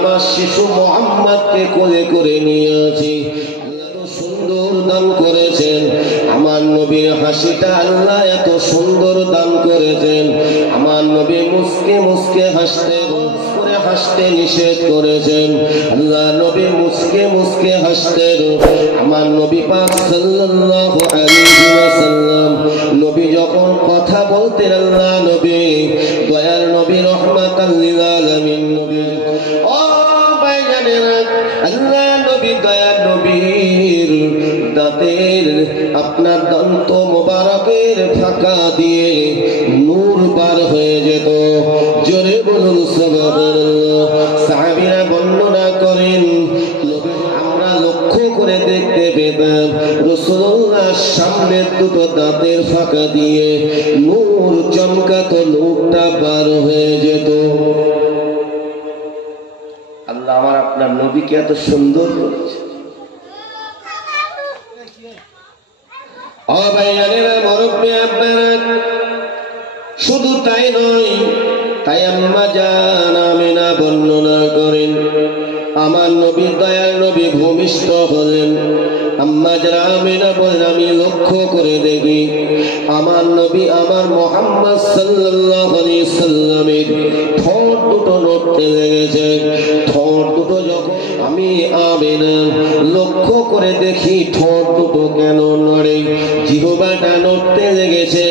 আমার শিশু মুহাম্মদকে কোলে করে নিয়ে আছি। এত সুন্দর দান করেছেন আমার নবীর হাসিটা, আল্লাহ এত সুন্দর দান করেছেন। আমার নবী মুস্কে মুস্কে হাসতে নিষেধ করেছেন। আল্লাহ নবী মুস্কে মুস্কে হাসতেন। আমার নবী পাক সাল্লাল্লাহু আলাইহি ওয়াসাল্লাম নবী যখন কথা বলতেন, আল্লাহ নবী দয়ার নবী রহমাতাল লিল আলামিন নবী, ও ভাইজানেরা, আল্লাহ নবী দয়ার নবীর দাঁতের আপনার দন্ত মোবারকের ফাঁকা দিয়ে নূর বার হয়ে যেত। জোরে বলুন সুবহানাল্লাহ। সাহাবীরা বর্ণনা করেন, আমরা লক্ষ্য করে দেখতে পেতাম রাসূলুল্লাহর সামনের দুটো দাঁতের ফাঁকা দিয়ে নূর চমকাতো, নূরটা বার হয়ে যেত। আল্লাহ আমার আপনার নবীকে এত সুন্দর করেছে। ও ভাইয়ানেরা, মুরব্বি আব্বারা, শুধু তাই নয়, তাই আম্মা জান আমিনা বর্ণনা করেন আমার নবী দয়ার নবী ভূমিষ্ঠ হলেন। আম্মা জান আমিনা বলেন, আমি লক্ষ্য করে দেখি আমার নবী আমার মুহাম্মদ সাল্লাল্লাহু আলাইহি সাল্লামের ঠোঁট দুটো নড়তে লেগেছে। ঠোঁট দুটো যখন আমি আমিনা লক্ষ্য করে দেখি ঠোঁট দুটো কেন নড়ে, জিহ্বাটা নড়তে লেগেছে।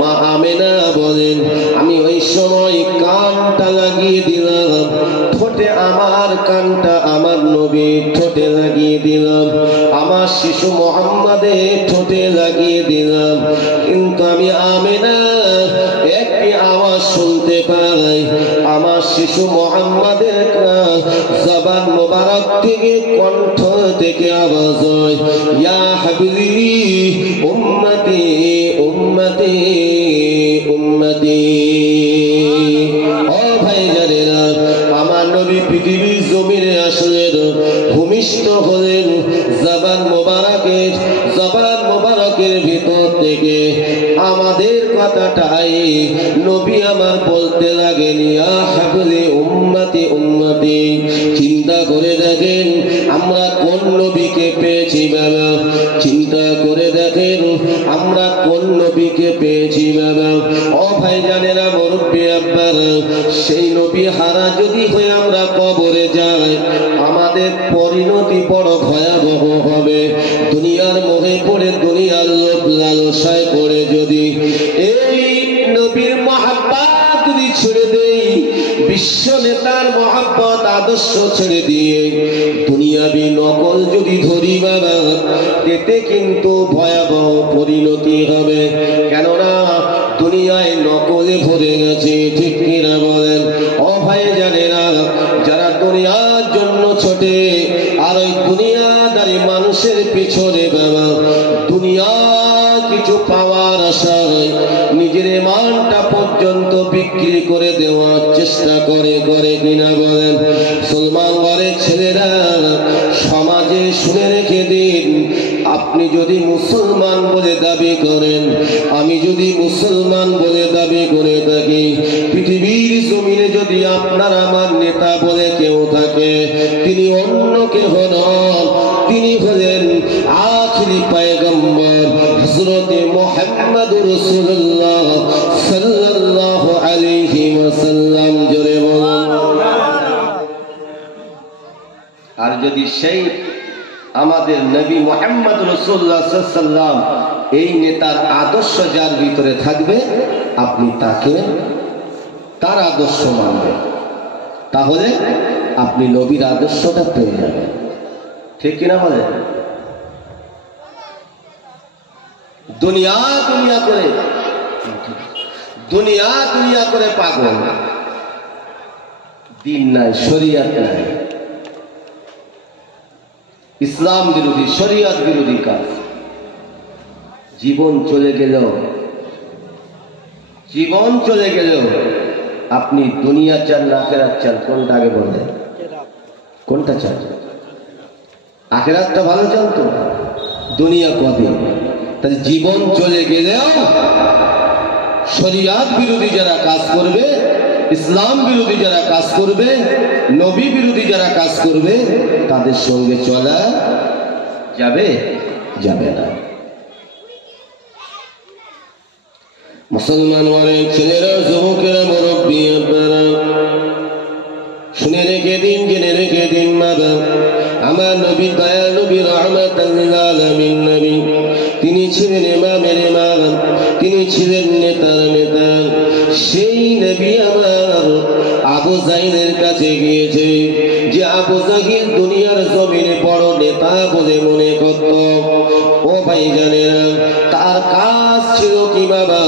মা আমিনা বলেন, আমি ওই সময় কানটা লাগিয়ে দিলাম ঠোঁটে, আমার কানটা আমার নবীর ঠোঁটে লাগিয়ে দিলাম, আমার শিশু মুহাম্মাদের ঠোঁটে লাগিয়ে দিলাম। কিন্তু আমি আমিনা একটি আওয়াজ শুনতে পাই, আমার শিশু মুহাম্মাদের জবান মোবারক থেকে, কণ্ঠ থেকে আওয়াজ হয়, ইয়া হাবিবি উম্মতি উম্মতি উম্মতি। ও ভাইজানেরা, আমার নবী পৃথিবীর জমিনে আসলেন, ভূমিষ্ঠ হলেন। জবান মোবারকের ভিতর থেকে আমাদের কথাটাই নবী আমার বলতে লাগেন, ইয়া হাবিবি উম্মতি উম্মতি। চিন্তা করে দেখেন আমরা কোন নবীকে পেয়েছি বাবা, চিন্তা করে দেখেন আমরা কোন নবীকে পেয়েছি বাবা। ও ভাইজানেরা, মুরব্বি আব্বারা, সেই নবী হারা যদি হয়ে আমরা কবরে যাই, আমাদের পরিণতি বড় ভয়াবহ হবে। দুনিয়ার মোহে পড়ে, দুনিয়ার লোভ লালসায় পড়ে যদি এই নবীর মহাব্বত যদি ছেড়ে দেই, বিশ্ব নেতার মহাব্বত আদর্শ ছেড়ে দিয়ে দুনিয়াবি নকল যদি ধরি বাবা, এতে কিন্তু ভয়াবহ পরিণতি হবে। কেননা দুনিয়ায় নকলে ভরে গেছে, ঠিক কিনা বলেন? ও ভাইজানেরা, যারা দুনিয়ার জন্য ছোটে আর ওই দুনিয়াদারি মানুষের পিছনে বাবা, দুনিয়া কিছু পাওয়ার আশায় নিজের মানটা পর্যন্ত বিক্রি করে দেওয়ার চেষ্টা করে কিনা বলেন? মুসলমান ঘরের ছেলেরা, সমাজে শুনে রেখে দিন, আপনি যদি মুসলমান বলে দাবি করেন, আমি যদি মুসলমান বলে দাবি করে থাকি, পৃথিবীর জমিনে যদি আপনার আমার নেতা বলে কেউ থাকে, তিনি অন্য কেউ নন, তিনি হলেন আখিরি পয়গম্বর হযরতে মুহাম্মদুর রাসূলুল্লাহ সাল্লাল্লাহু আলাইহি ওয়াসাল্লাম। জোরে বলুন। আর যদি সেই আমাদের নবী মুহাম্মদ রাসূলুল্লাহ সাল্লাল্লাহু আলাইহি ওয়াসাল্লাম এই নেতার আদর্শ যার ভিতরে থাকবে, আপনি তাকে তার আদর্শ মানবেন, তাহলে আপনি নবীর আদর্শটা পেয়ে যাবেন। ঠিক কিনা বলেন? দুনিয়া করে পাগল, দিন নাই, শরিয়ত নাই, ইসলাম বিরোধী, শরিয়ত বিরোধী কাজ। জীবন চলে গেলেও আপনি দুনিয়া চান না আখেরাত চান, কোনটা আগে বলেন? কোনটা চান? আখেরাতটা ভালো চান তো? দুনিয়া কদিন? তাহলে জীবন চলে গেলেও শরিয়ত বিরোধী যারা কাজ করবে, ইসলাম বিরোধী যারা কাজ করবে, নবী বিরোধী যারা কাজ করবে, তাদের সঙ্গে চলা যাবে যাবে না। মুসলমান অনেক ছেলেরা, যুবকেরা, মুরব্বী, আপনারা শুনে রেখে দিন, জেনে রেখে দিন বাবা, আমার নবী, দয়াল নবী, রাহমাতাল লিল আলামিন নবী, তিনি ছিলেন ইমামের ইমাম, তিনি ছিলেন নেতার নেতা। সেই নবী আমার আবু জাহিলের কাছে গিয়েছে, যে আবু জাহিল দুনিয়ার জমিনে বড় নেতা বলে মনে করত। ও ভাই জানেরা, তার কাজ ছিল কি বাবা?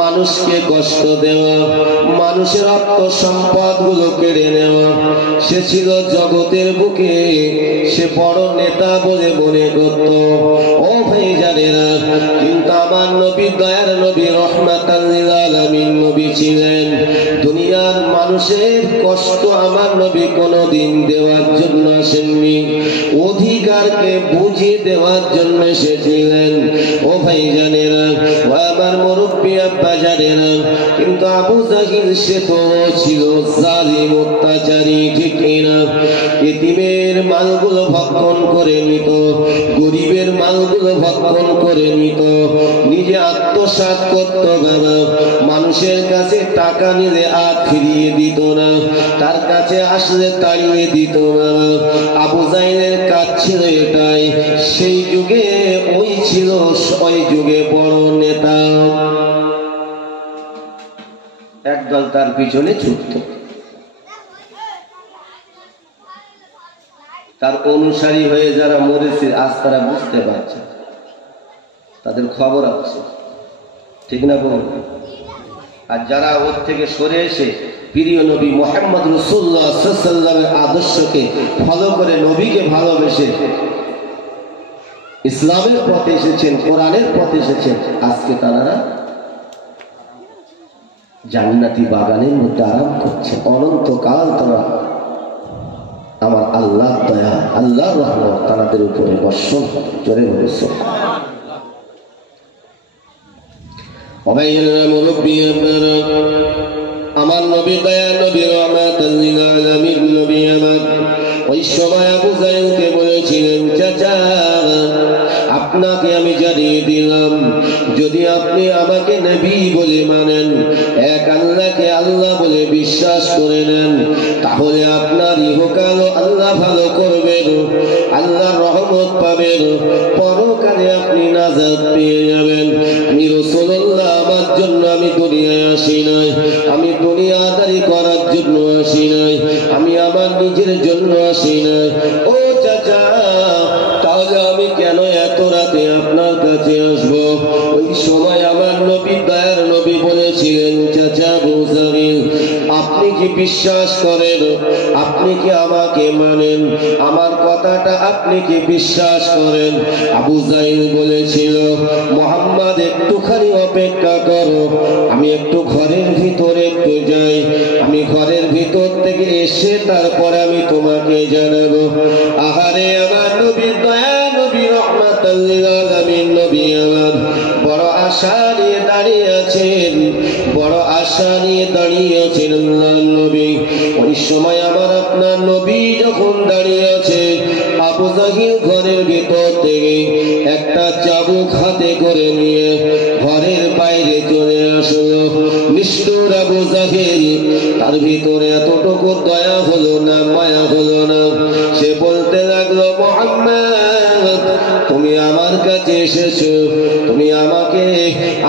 মানুষকে কষ্ট দেওয়া, মানুষের অর্থ সম্পদ গুলো কেড়ে নেওয়া। সে ছিল জগতের বুকে, সে বড় নেতা বলে মনে করত। ও ভাই জানেরা, কিন্তু আমার নবী, দয়ার নবী, রাহমাতাল লিল আলামিন নবী ছিলেন। দুনিয়ার মানুষের কষ্ট আমার নবী কোনদিন দেওয়ার জন্য আসেননি, অধিকারকে বুঝিয়ে দেওয়ার জন্য এসেছিলেন। ও ভাই জানেরা, ও আমার মুরব্বী আব্বা জানেরা, কিন্তু আবু জাহিল সে তো ছিল জালিম, অত্যাচারী, ঠিক কিনা? এতিমের মালগুলো ভক্ষণ করে নিত, গরিবের মালগুলো ভক্ষণ করে নিত, নিজে আত্মসাৎ করত বাবা। মানুষের কাছে টাকা নিলে আর ফিরিয়ে দিত না, তার কাছে আসলে তাড়িয়ে দিত বাবা। আবু জাহিলের কাজ ছিল এটাই। সেই যুগে ওই ছিল, ওই যুগে বড় নেতা। একদল তার পিছনে ছুটত, তার অনুসারী হয়ে যারা মরেছে আজ তারা বুঝতে পারছে, তাদের খবর আছে, ঠিক না বল? আর যারা ওর থেকে সরে এসে প্রিয় নবী মুহাম্মদ রাসূলুল্লাহ সাল্লাল্লাহু আলাইহি ওয়াসাল্লামের আদর্শকে ফলো করে, নবীকে ভালোবেসে ইসলামের পথে এসেছেন, কোরআনের পথে এসেছেন, আজকে তারা জান্নাতি বাগানের মধ্যে আরাম করছে। অনন্তকাল তারা আমার আল্লাহর দয়া, আল্লাহর রহমত তাদের উপরে বর্ষণ করে বলেছে। আমার নবী, দয়া নবী, রাহমাতাল লিল আলামিন নবী আমার ওই সময় আবু জাহিলকে বলেছিলেন, চাচা আপনাকে আমি জানিয়ে দিলাম, যদি আপনি আমাকে নবী বলে মানেন, এক আল্লাহকে আল্লাহ বলে বিশ্বাস করে নেন, তাহলে আপনার ইহকাল আল্লাহ ভালো করবেন, আল্লাহর রহমত পাবেন, পরকালে আপনি নাজাত পেয়ে যাবেন। আমি রাসূলুল্লাহ, আমার জন্য আমি দুনিয়ায় আসি নাই, আমি দুনিয়াদারি করার জন্য আসি নাই, আমি আমার নিজের জন্য আসি নাই। ও চাচা, তাহলে আমি কেন এত রাতে আপনার কাছে আসবো? ওই সময় আমার নবী, দয়ার নবী বলেছিলেন, চাচা আবু জাহিল, আপনি কি বিশ্বাস করেন? আপনি কি আমাকে মানেন? আমার কথাটা আপনি কি বিশ্বাস করেন? আবু জাহিল বলেছিল, মুহাম্মদ একটুখানি অপেক্ষা করো, আমি একটু ঘরের ভিতরে একটু যাই, আমি ঘরের ভিতর থেকে এসে তারপরে আমি তোমাকে জানাবো। আহারে আমার নবী, দয়া নবী, রাহমাতাল লিল আলামিন নবী আমার বড় আশা নিয়ে দাঁড়িয়ে আছেন, বড় আশা নিয়ে দাঁড়িয়ে আছেন আল্লাহর নবী। ওই সময় আমার আপনার নবী যখন দাঁড়িয়ে আছে, আবু জাহিল ঘরের ভিতর থেকে একটা চাবুক হাতে করে নিয়ে ঘরের বাইরে চলে আসলো। নিষ্ঠুর আবু জাহিল, তার ভিতরে এতটুকু দয়া হলো না, মায়া হলো না। সে বলতে লাগলো, মুহাম্মদ তুমি আমার কাছে এসেছো, তুমি আমাকে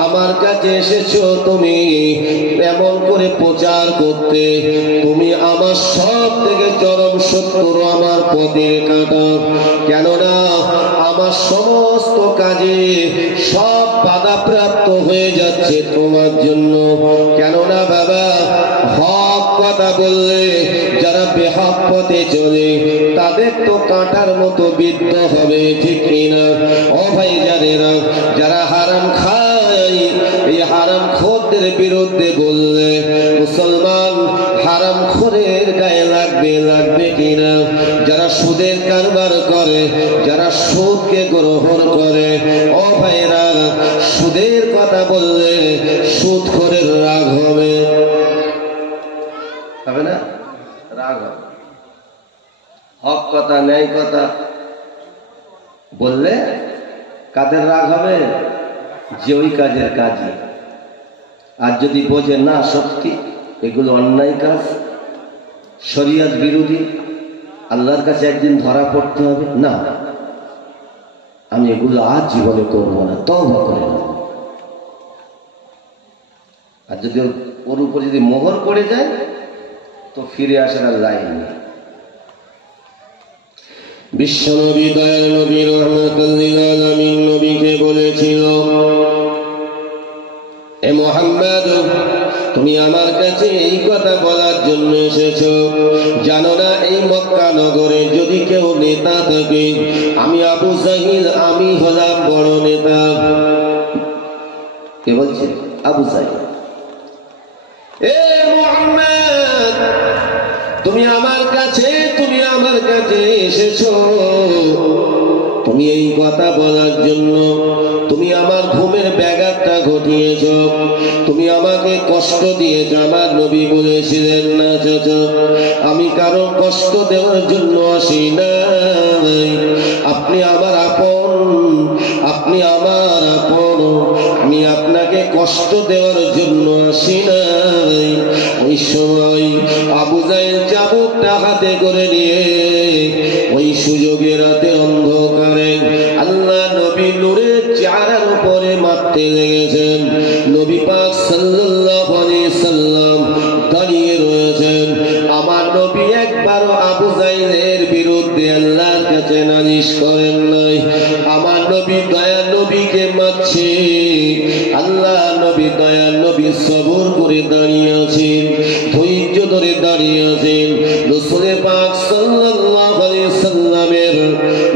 আমার কাছে এসেছো, তুমি এমন করে প্রচার করতে, তুমি আমার সব থেকে চরম শত্রু, আমার পথের কাঁটা। কেননা আমার সমস্ত কাজে সব বাধাপ্রাপ্ত হয়ে যাচ্ছে তোমার জন্য। কেননা বাবা, হক কথা বললে যারা বেহক পথে চলে তাদের তো কাঁটার মতো বিদ্ধ হবে, ঠিক কিনা? ও ভাই জানেরা, যারা হারাম খায়, এই হারাম খোরদের বিরুদ্ধে বললে মুসলমান হারাম খোরের গায়ে লাগবে, লাগবে কিনা? যারা সুদের কারবার করে, যারা সুদকে গ্রহণ করে, ও ভাইরা, সুদের কথা বললে সুদখোরের রাগ হবে। রাগ হবে। হক কথা ন্যায় কথা বললে কাদের রাগ হবে? যে ওই কাজের কাজই। আর যদি বোঝে না সত্যি এগুলো অন্যায় কাজ, শরিয়ত বিরোধী, আল্লাহর কাছে একদিন ধরা পড়তে হবে, না আমি এগুলো আজ জীবনে করবো না, তওবা করে না। আর যদি ওর উপর যদি মোহর পড়ে যায় তো ফিরে আসার আর লাইন নেই। বিশ্বনবী দয়াল নবী রাহমাতুল লিল আলামিন নবীকে বলেছিল, এ মুহাম্মদ তুমি আমার কাছে এই কথা বলার জন্য এসেছো, জানো না এই মক্কা নগরে যদি কেউ নেতা থাকে, আমি আবু জাহিল আমি হলাম বড় নেতা। কে বলছে? আবু জাহিল। এ মুহাম্মদ তুমি আমার কাছে এসেছো, তুমি এই কথা বলার জন্য, তুমি আমার ঘুমের ব্যাঘাতটা ঘটিয়েছ, তুমি আমাকে কষ্ট দিয়েছ। আমার নবী বলেছিলেন, না চাচা আমি কারো কষ্ট দেওয়ার জন্য আসি না, আপনি আমার আপন, আপনি আমার আপন, আমি আপনাকে কষ্ট দেওয়ার জন্য আসি না। ওই সময় আবু জাহেল চাবুকটা হাতে করে নিয়ে ওই সুযোগে রাতে অন্ধকারে আল্লাহ নবী নূরের চেহারার উপরে মারতে লেগেছেন। নবী পাক সাল্লাল্লাহু আলাইহি সাল্লাম দাঁড়িয়ে রয়েছেন। আমার নবী একবারও আবু জাহেলের বিরুদ্ধে আল্লাহর কাছে নালিশ করেন নাই। আমার নবী দয়ার নবীকে মারছে, আল্লাহ নবী দয়ার নবী সবর করে দাঁড়িয়ে আছেন, ধৈর্য ধরে দাঁড়িয়ে আছেন। রাসূল পাক সাল্লাল্লাহু আলাইহি সাল্লামের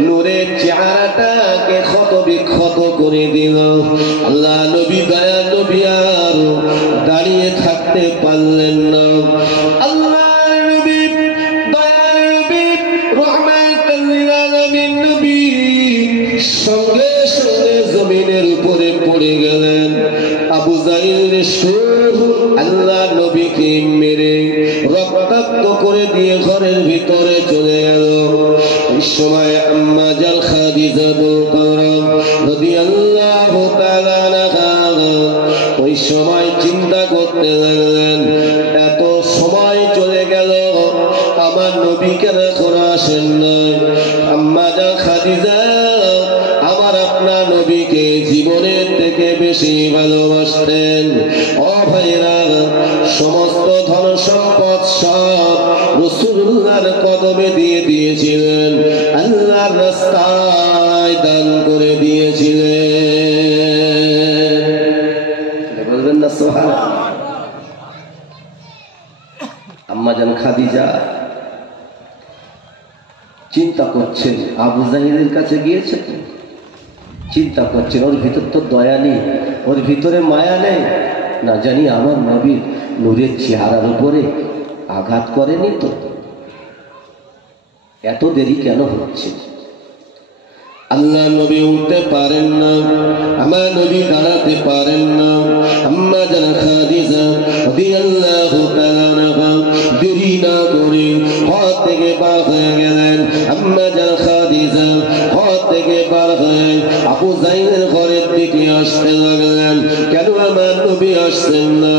নূরের চেহারাটাকে ক্ষত বিক্ষত করে দিল। আল্লাহ নবী দয়ার নবী আর দাঁড়িয়ে থাকতে পারলেন না। আল্লাহ নবী দয়ার নবী রাহমাতুল লিল আলামিন নবী সঙ্গে সঙ্গে জমিনের উপরে পড়ে গেলেন। আবু জাহেল আল্লাহ নবীকে মেরে রক্তাক্ত করে দিয়ে ঘরের ভিতরে চলে গেল। ওই সময় আম্মা জান খাদিজা রাদিয়াল্লাহু তাআলা আনহা ওই সময় চিন্তা করতে লাগলেন, এত সময় চলে গেল আমার নবীকে এখন আসেন না। আম্মা জান খাদিজা আমার আপনার নবীকে জীবনের থেকে বেশি ভালোবাসতেন। ও ভাইরা, সমস্ত ধন সম্পদ সব রাসূলুল্লাহর কদমে দিয়ে দিয়েছিলেন, আল্লাহর রাস্তায় দান করে দিয়েছিলেন। বলবেন না সুবহানাল্লাহ? আম্মা জান খাদিজা চিন্তা করছেন, আবু জাহেলের কাছে গিয়েছেন, চিন্তা করছেন ওর ভিতর তো দয়া নেই, ওর ভিতরে মায়া নেই, না জানি আমার নবীর নূরের চেহারার উপরে আঘাত করেনি তো, এত দেরি কেন হচ্ছে? আল্লাহ নবী উঠতে পারেন না, আমার নবী দাঁড়াতে পারেন না। আম্মা জান খাদিজা রাদিয়াল্লাহু তাআলা আনহা দেরি না করে ঘর থেকে বার হয়ে গেলেন। আম্মা জান খাদিজা ঘর থেকে বার হয়ে আবু জাহেলের ঘরের দিকে আসতে লাগলেন। কেন আমার নবী আসছেন না?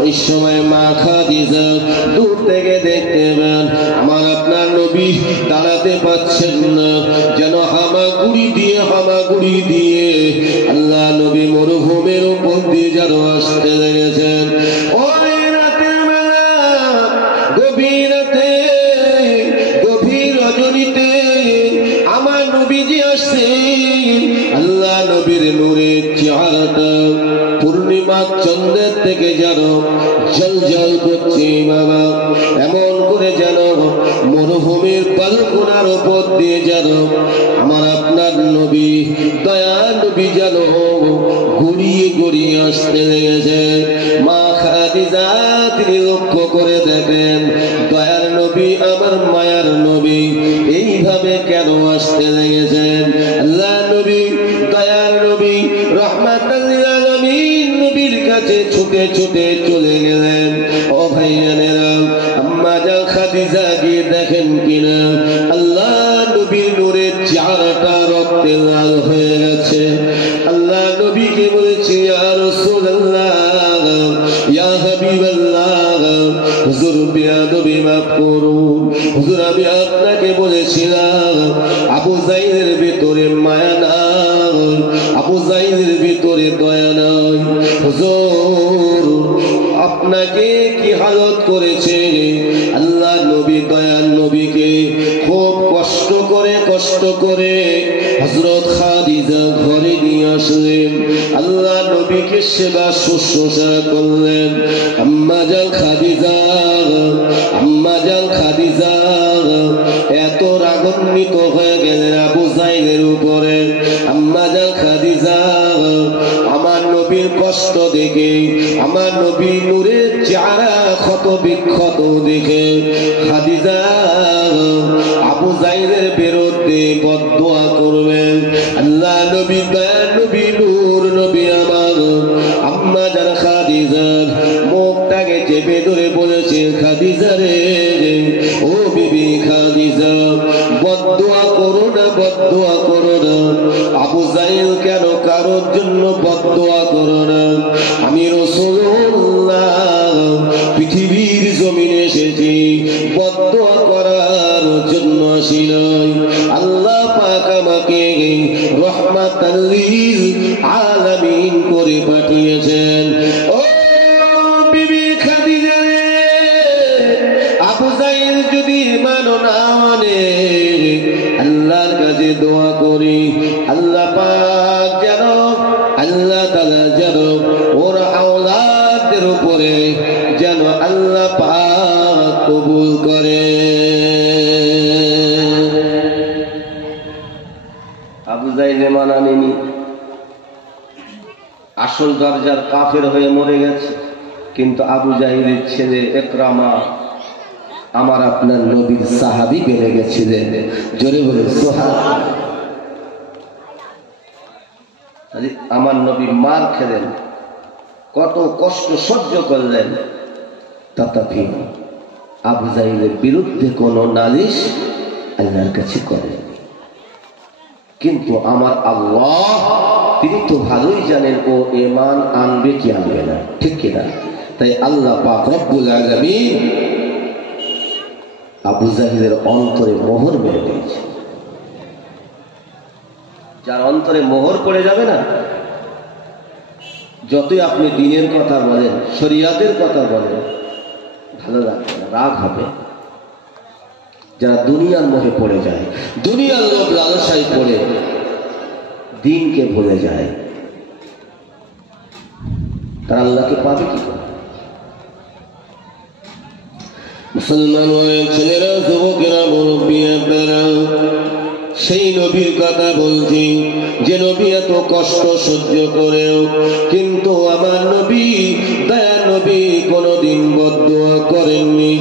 ওই সময় মা খাদিজা দূর থেকে দেখতে পেলেন আমার আপনার নবী দাঁড়াতে পারছেন না, যেন হামাগুড়ি দিয়ে আল্লাহ নবী মরুভূমির উপর দিয়ে যেন আসতে লেগেছেন। ওই রাতের বেলা, গভীর রাতে, গভীর রজনীতে আমার নবীজি আসছেন। আল্লাহ নবীর নূরের চেহারাটা পূর্ণিমা চন্দ্রের থেকে যেন ঝলঝল করছে বাবা, এমন করে যেন মরুভূমির বালুকোনার উপর দিয়ে যেন আমার আপনার নবী দয়া নবী যেন গড়িয়ে গড়িয়ে আসতে লেগেছে। মা খাদিজা তিনি লক্ষ্য করে দেখেন দয়ার নবী আমার মায়ার নবী এইভাবে কেন আসতে লেগেছেন। আল্লাহ নবী দয়ার নবী রাহমাতুল লিল আলামিন নবীর কাছে ছুটে ছুটে চলে গেলেন। ও ভাইজানেরা, আম্মা জান খাদিজা খাদিজা গিয়ে দেখেন কিনা আল্লাহ নবীর নূরের চেহারাটা রক্তে লাল হয়ে গেছে। আল্লাহ নবীকে বলেছি ইয়া রাসূলুল্লাহ ইয়া হাবিবাল্লাহ, হুজুর বেয়াদবি মাফ করুন, হুজুর আমি আপনাকে বলেছিলাম আবু জাইলের ভিতরে মায়া নাই, আবু জাইলের ভিতরে দয়া নাই। হুজুর আপনাকে কি হালত করেছে। আল্লাহ নবী দয়ার নবীকে খুব কষ্ট করে হযরত খাদিজা ঘরে নিয়ে আসলেন। আল্লাহ নবীকে সেবা শুশ্রূষা করলেন। আম্মা জান খাদিজা এত রাগান্বিত হয়ে গেলেন আবু জাইলের উপরে। আম্মা জান খাদিজা আমার নবীর কষ্ট দেখে, আমার নবী নূরের চেহারা ক্ষত বিক্ষত দেখে খাদিজা আবু জাইলের বিরুদ্ধে বদদোয়া করবেন। আল্লাহ নবী দয়ার নবী নূর নবী আমার আম্মা জান খাদিজার মুখটাকে চেপে ধরে বলেছে, খাদিজা রে, ও বিবি খাদিজা, বদদোয়া করো না, বদদোয়া করো না। আবু জাইল কেন কারোর জন্য বদদোয়া করো না। আমি রাসূলুল্লাহ পৃথিবীর জমিনে এসেছি বদদোয়া করার জন্য আসি নাই। আল্লাহ পাক আমাকে রহমাতাল লিল আলামিন করে পাঠিয়েছেন। ও বিবি খাদিজা রে, আবু জাইল যদি মানো না মানে আল্লাহর কাছে দোয়া করি আল্লাহ পাক যেন, আল্লাহ তাআলা যেন ওর আওলাদের উপরে যেন আল্লাহ পাক কবুল করে। আবু জাইল মানানি আসল দরজার কাফের হয়ে মরে গেছে, কিন্তু আবু জাইলের ছেলে ইকরামা আমার আপনার নবীর সাহাবী বেড়ে গেছিলেন। জোরে বলে সুবহানাল্লাহ। আমার নবী মার খেলেন, কত কষ্ট সহ্য করলেন, তথাপি আবু জাইলের বিরুদ্ধে কোনো নালিশ আল্লাহর কাছে করেন। কিন্তু আমার আল্লাহ তিনি তো ভালোই জানেন ও ঈমান আনবে কি আনবে না, ঠিক কিনা? তাই আল্লাহ পাক রব্বুল আলামিন আবু জাহিলের অন্তরে মোহর মেরে দিয়েছে। যার অন্তরে মোহর পড়ে যাবে না, যতই আপনি দ্বীনের কথা বলেন, শরিয়াতের কথা বলেন, ভালো লাগবে না, রাগ হবে। যারা দুনিয়ার মোহে পড়ে যায়, দুনিয়ার লোভ লালসায় পড়ে দ্বীনকে ভুলে যায়, তারা আল্লাহকে পাবে কি করে? মুসলমান ছেলেরা, যুবকেরা, মুরব্বী আপনারা, সেই নবীর কথা বলছি যে নবী এত কষ্ট সহ্য করেও কিন্তু আমার নবী দয়া নবী কোনদিন বদদোয়া করেননি।